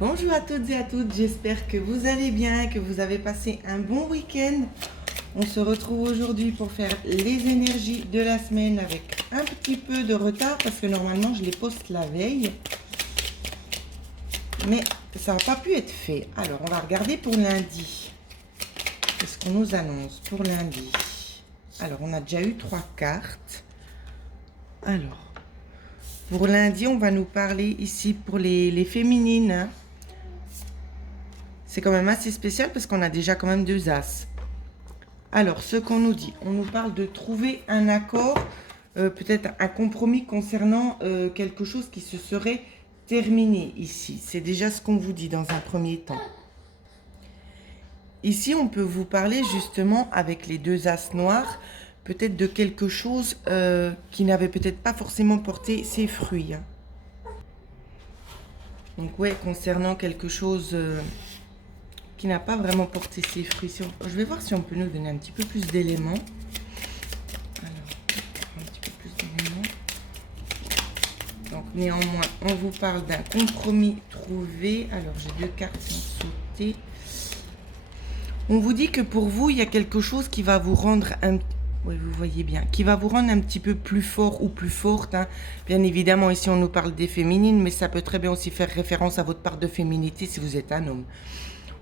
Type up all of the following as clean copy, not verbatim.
Bonjour à toutes et à toutes, j'espère que vous allez bien, que vous avez passé un bon week-end. On se retrouve aujourd'hui pour faire les énergies de la semaine avec un petit peu de retard parce que normalement je les poste la veille. Mais ça n'a pas pu être fait. Alors on va regarder pour lundi. Qu'est-ce qu'on nous annonce pour lundi? Alors on a déjà eu 3 cartes. Alors, pour lundi on va nous parler ici pour les féminines, hein. C'est quand même assez spécial parce qu'on a déjà quand même 2 as. Alors, ce qu'on nous dit, on nous parle de trouver un accord, peut-être un compromis concernant quelque chose qui se serait terminé ici. C'est déjà ce qu'on vous dit dans un premier temps. Ici, on peut vous parler justement avec les 2 as noirs, peut-être de quelque chose qui n'avait peut-être pas forcément porté ses fruits, hein. Donc, ouais, concernant quelque chose qui n'a pas vraiment porté ses fruits. Je vais voir si on peut nous donner un petit peu plus d'éléments. Alors, un petit peu plus d'éléments. Donc, néanmoins, on vous parle d'un compromis trouvé. Alors, j'ai 2 cartes qui ont sauté. On vous dit que pour vous, il y a quelque chose qui va vous rendre oui, vous voyez bien, qui va vous rendre un petit peu plus fort ou plus forte, hein. Bien évidemment, ici, on nous parle des féminines, mais ça peut très bien aussi faire référence à votre part de féminité si vous êtes un homme.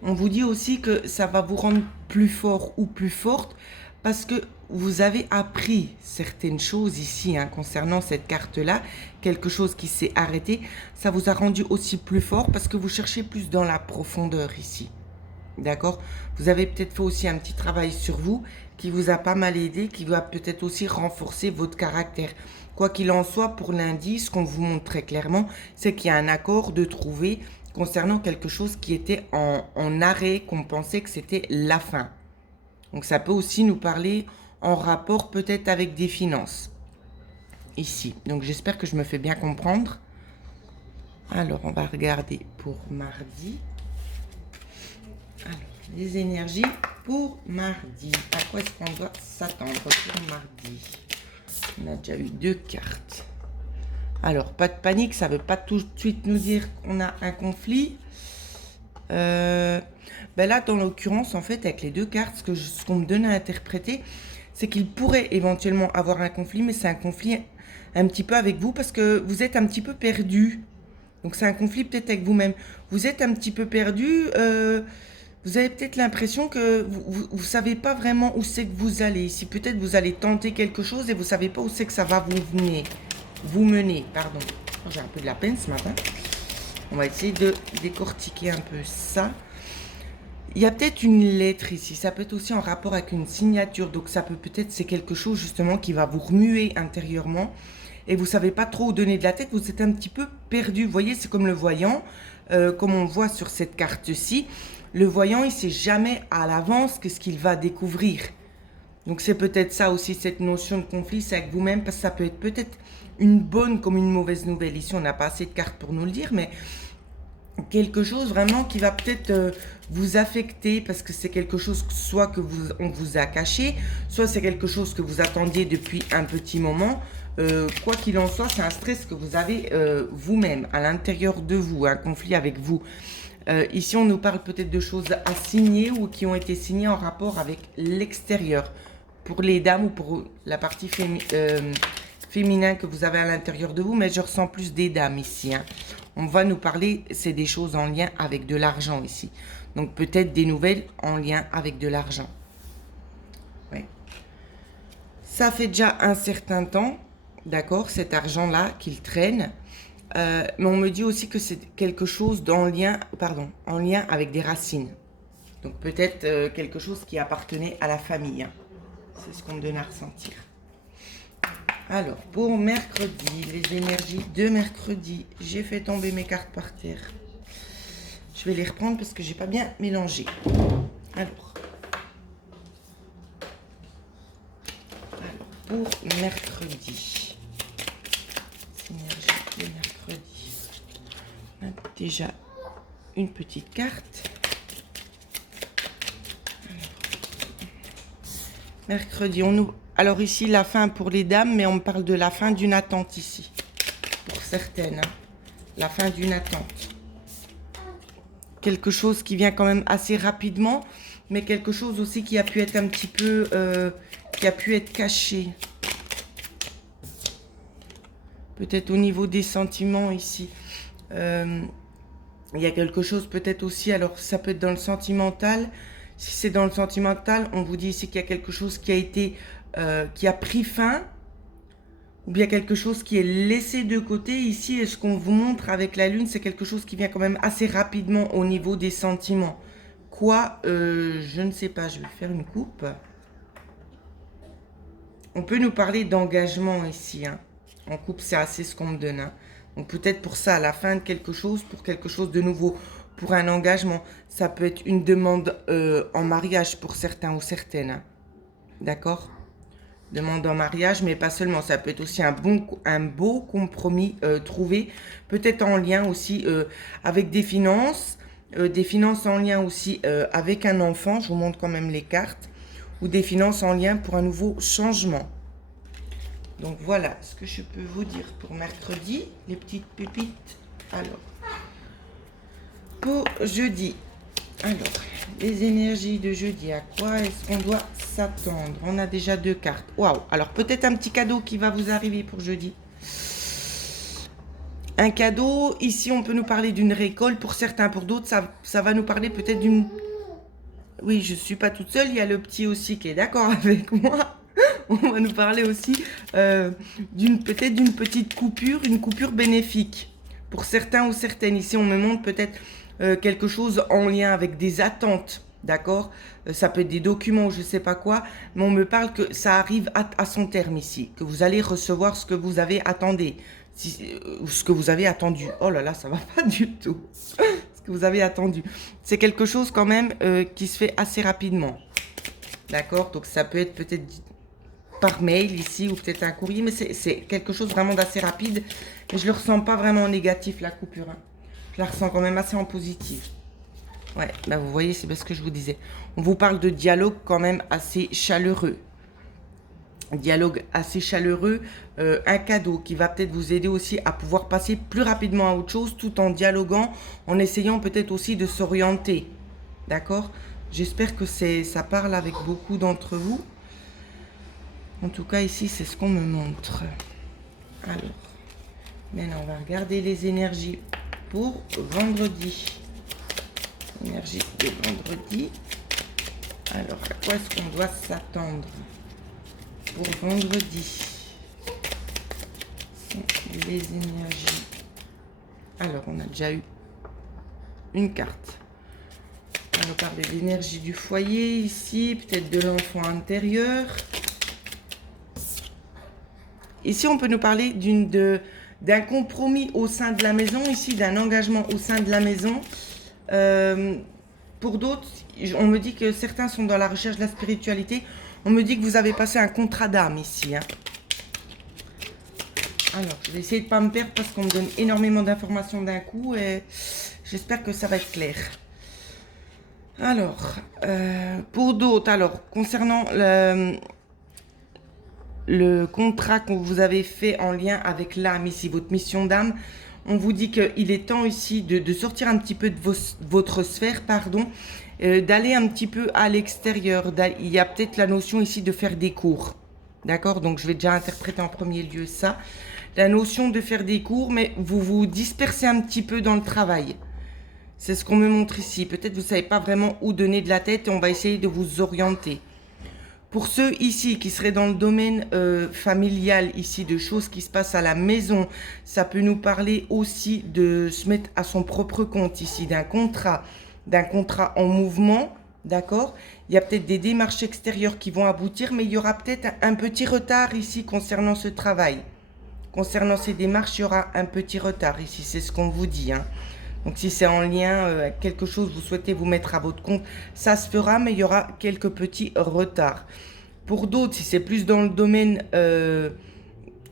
On vous dit aussi que ça va vous rendre plus fort ou plus forte parce que vous avez appris certaines choses ici, hein, concernant cette carte-là, quelque chose qui s'est arrêté. Ça vous a rendu aussi plus fort parce que vous cherchez plus dans la profondeur ici. D'accord? Vous avez peut-être fait aussi un petit travail sur vous qui vous a pas mal aidé, qui va peut-être aussi renforcer votre caractère. Quoi qu'il en soit, pour lundi, ce qu'on vous montre très clairement, c'est qu'il y a un accord de trouver concernant quelque chose qui était en arrêt, qu'on pensait que c'était la fin. Donc ça peut aussi nous parler en rapport peut-être avec des finances. Ici. Donc j'espère que je me fais bien comprendre. Alors on va regarder pour mardi. Alors, les énergies pour mardi. À quoi est-ce qu'on doit s'attendre pour mardi? On a déjà eu 2 cartes. Alors, pas de panique, ça ne veut pas tout de suite nous dire qu'on a un conflit. Ben là, dans l'occurrence, en fait, avec les 2 cartes, ce qu'on me donne à interpréter, c'est qu'il pourrait éventuellement avoir un conflit, mais c'est un conflit un petit peu avec vous parce que vous êtes un petit peu perdu. Donc, c'est un conflit peut-être avec vous-même. Vous êtes un petit peu perdu. Vous avez peut-être l'impression que vous ne savez pas vraiment où c'est que vous allez. Ici, peut-être vous allez tenter quelque chose et vous ne savez pas où c'est que ça va vous mener, pardon. J'ai un peu de la peine ce matin. On va essayer de décortiquer un peu ça. Il y a peut-être une lettre ici. Ça peut être aussi en rapport avec une signature. Donc ça peut peut-être, c'est quelque chose justement qui va vous remuer intérieurement. Et vous ne savez pas trop où donner de la tête. Vous êtes un petit peu perdu. Vous voyez, c'est comme le voyant. Comme on voit sur cette carte-ci. Le voyant, il ne sait jamais à l'avance ce qu'il va découvrir. Donc c'est peut-être ça aussi, cette notion de conflit, c'est avec vous-même, parce que ça peut être peut-être une bonne comme une mauvaise nouvelle. Ici, on n'a pas assez de cartes pour nous le dire, mais quelque chose vraiment qui va peut-être vous affecter, parce que c'est quelque chose soit on vous a caché, soit c'est quelque chose que vous attendiez depuis un petit moment. Quoi qu'il en soit, c'est un stress que vous avez vous-même, à l'intérieur de vous, un conflit avec vous. Ici, on nous parle peut-être de choses à signer ou qui ont été signées en rapport avec l'extérieur. Pour les dames ou pour la partie féminin que vous avez à l'intérieur de vous, mais je ressens plus des dames ici, hein. On va nous parler, c'est des choses en lien avec de l'argent ici. Donc peut-être des nouvelles en lien avec de l'argent. Ouais. Ça fait déjà un certain temps, d'accord, cet argent-là qu'il traîne. Mais on me dit aussi que c'est quelque chose en lien avec des racines. Donc peut-être quelque chose qui appartenait à la famille, hein. C'est ce qu'on me donne à ressentir. Alors, pour mercredi, les énergies de mercredi, j'ai fait tomber mes cartes par terre. Je vais les reprendre parce que j'ai pas bien mélangé. Alors, pour mercredi, énergie de mercredi. On a déjà une petite carte. Mercredi, alors ici, la fin pour les dames, mais on me parle de la fin d'une attente ici. Pour certaines, hein. La fin d'une attente. quelque chose qui vient quand même assez rapidement, mais quelque chose aussi qui a pu être un petit peu, qui a pu être caché. Peut-être au niveau des sentiments ici. Il y a quelque chose peut-être aussi, alors ça peut être dans le sentimental. Si c'est dans le sentimental, on vous dit ici qu'il y a quelque chose qui a été, qui a pris fin, ou bien quelque chose qui est laissé de côté. Ici, et ce qu'on vous montre avec la lune, c'est quelque chose qui vient quand même assez rapidement au niveau des sentiments. Quoi, je ne sais pas, je vais faire une coupe. On peut nous parler d'engagement ici, hein. En coupe, c'est assez ce qu'on me donne, hein. Donc peut-être pour ça, à la fin de quelque chose, pour quelque chose de nouveau, pour un engagement. Ça peut être une demande en mariage pour certains ou certaines, hein. D'accord ? Demande en mariage, mais pas seulement. Ça peut être aussi un beau compromis trouvé, peut-être en lien aussi avec des finances en lien aussi avec un enfant. Je vous montre quand même les cartes, ou des finances en lien pour un nouveau changement. Donc voilà ce que je peux vous dire pour mercredi, les petites pépites. Alors, pour jeudi, alors, les énergies de jeudi, à quoi est-ce qu'on doit s'attendre? On a déjà 2 cartes. Waouh! Alors, peut-être un petit cadeau qui va vous arriver pour jeudi. Un cadeau, ici, on peut nous parler d'une récolte. Pour certains, pour d'autres, ça va nous parler peut-être d'une... Oui, je ne suis pas toute seule. Il y a le petit aussi qui est d'accord avec moi. On va nous parler aussi peut-être d'une petite coupure, une coupure bénéfique. Pour certains ou certaines, ici, on me montre peut-être... quelque chose en lien avec des attentes, d'accord, ça peut être des documents, je ne sais pas quoi, mais on me parle que ça arrive à son terme ici, que vous allez recevoir ce que vous avez attendu, ce que vous avez attendu. Oh là là, ça va pas du tout. Ce que vous avez attendu. C'est quelque chose quand même qui se fait assez rapidement, d'accord, donc ça peut être peut-être par mail ici, ou peut-être un courrier, mais c'est quelque chose vraiment d'assez rapide, et je ne le ressens pas vraiment en négatif, la coupure, hein. Je la ressens quand même assez en positif. Ouais, bah vous voyez, c'est bien ce que je vous disais. On vous parle de dialogue quand même assez chaleureux. Dialogue assez chaleureux. Un cadeau qui va peut-être vous aider aussi à pouvoir passer plus rapidement à autre chose, tout en dialoguant, en essayant peut-être aussi de s'orienter. D'accord? J'espère que ça parle avec beaucoup d'entre vous. En tout cas, ici, c'est ce qu'on me montre. Alors, maintenant, on va regarder les énergies pour vendredi. Énergie de vendredi. Alors, à quoi est-ce qu'on doit s'attendre pour vendredi? Les énergies. Alors, on a déjà eu une carte. On va parler de l'énergie du foyer ici, peut-être de l'enfant intérieur. Ici, on peut nous parler d'un compromis au sein de la maison, ici, d'un engagement au sein de la maison. Pour d'autres, on me dit que certains sont dans la recherche de la spiritualité. On me dit que vous avez passé un contrat d'âme ici, hein. Alors, je vais essayer de ne pas me perdre parce qu'on me donne énormément d'informations d'un coup et j'espère que ça va être clair. Alors, pour d'autres, alors, concernant le contrat que vous avez fait en lien avec l'âme ici, votre mission d'âme, on vous dit qu'il est temps ici de sortir un petit peu de votre sphère, pardon, d'aller un petit peu à l'extérieur. Il y a peut-être la notion ici de faire des cours, d'accord? Donc je vais déjà interpréter en premier lieu ça. La notion de faire des cours, mais vous vous dispersez un petit peu dans le travail. C'est ce qu'on me montre ici. Peut-être vous ne savez pas vraiment où donner de la tête et on va essayer de vous orienter. Pour ceux ici qui seraient dans le domaine familial, ici, de choses qui se passent à la maison, ça peut nous parler aussi de se mettre à son propre compte ici, d'un contrat en mouvement, d'accord? Il y a peut-être des démarches extérieures qui vont aboutir, mais il y aura peut-être un petit retard ici concernant ce travail. Concernant ces démarches, il y aura un petit retard ici, c'est ce qu'on vous dit, hein. Donc si c'est en lien avec quelque chose, vous souhaitez vous mettre à votre compte, ça se fera, mais il y aura quelques petits retards. Pour d'autres, si c'est plus dans le domaine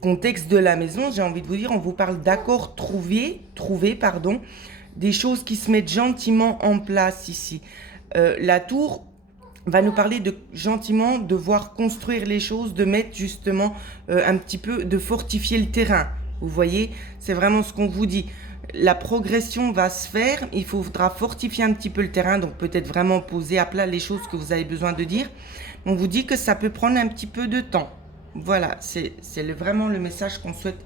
contexte de la maison, j'ai envie de vous dire, on vous parle d'accords trouvés, des choses qui se mettent gentiment en place ici. La tour va nous parler de gentiment devoir construire les choses, de mettre justement un petit peu, de fortifier le terrain. Vous voyez, c'est vraiment ce qu'on vous dit. la progression va se faire. Il faudra fortifier un petit peu le terrain, donc peut-être vraiment poser à plat les choses que vous avez besoin de dire. On vous dit que ça peut prendre un petit peu de temps. Voilà, c'est vraiment le message qu'on souhaite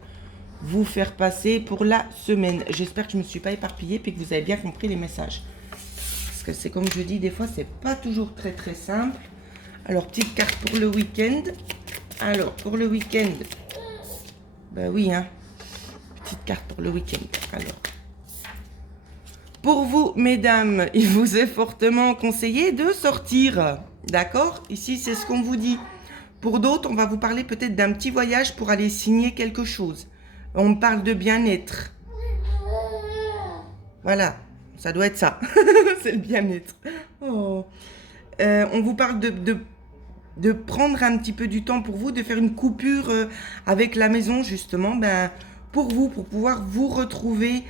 vous faire passer pour la semaine. J'espère que je ne me suis pas éparpillée et que vous avez bien compris les messages. Parce que c'est comme je dis, des fois, c'est pas toujours très très simple. Alors, petite carte pour le week-end. Alors, pour le week-end, ben oui, hein. Petite carte pour le week-end. Alors, pour vous, mesdames, il vous est fortement conseillé de sortir. D'accord? Ici, c'est ce qu'on vous dit. Pour d'autres, on va vous parler peut-être d'un petit voyage pour aller signer quelque chose. On parle de bien-être. Voilà, ça doit être ça. C'est le bien-être. Oh. On vous parle de prendre un petit peu du temps pour vous, de faire une coupure avec la maison, justement, ben, pour vous, pour pouvoir vous retrouver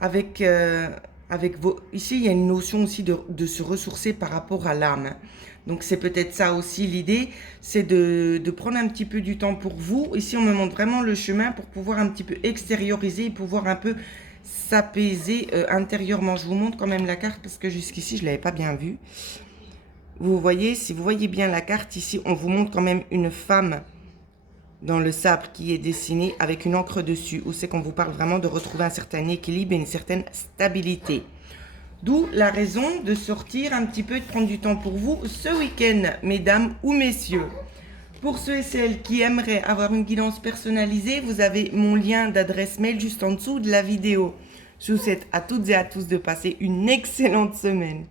avec vos... Ici, il y a une notion aussi de se ressourcer par rapport à l'âme. Donc, c'est peut-être ça aussi l'idée, c'est de prendre un petit peu du temps pour vous. Ici, on me montre vraiment le chemin pour pouvoir un petit peu extérioriser et pouvoir un peu s'apaiser intérieurement. Je vous montre quand même la carte parce que jusqu'ici, je ne l'avais pas bien vue. Vous voyez, si vous voyez bien la carte ici, on vous montre quand même une femme dans le sable qui est dessinée avec une encre dessus, où c'est qu'on vous parle vraiment de retrouver un certain équilibre et une certaine stabilité. D'où la raison de sortir un petit peu, de prendre du temps pour vous ce week-end, mesdames ou messieurs. Pour ceux et celles qui aimeraient avoir une guidance personnalisée, vous avez mon lien d'adresse mail juste en dessous de la vidéo. Je vous souhaite à toutes et à tous de passer une excellente semaine.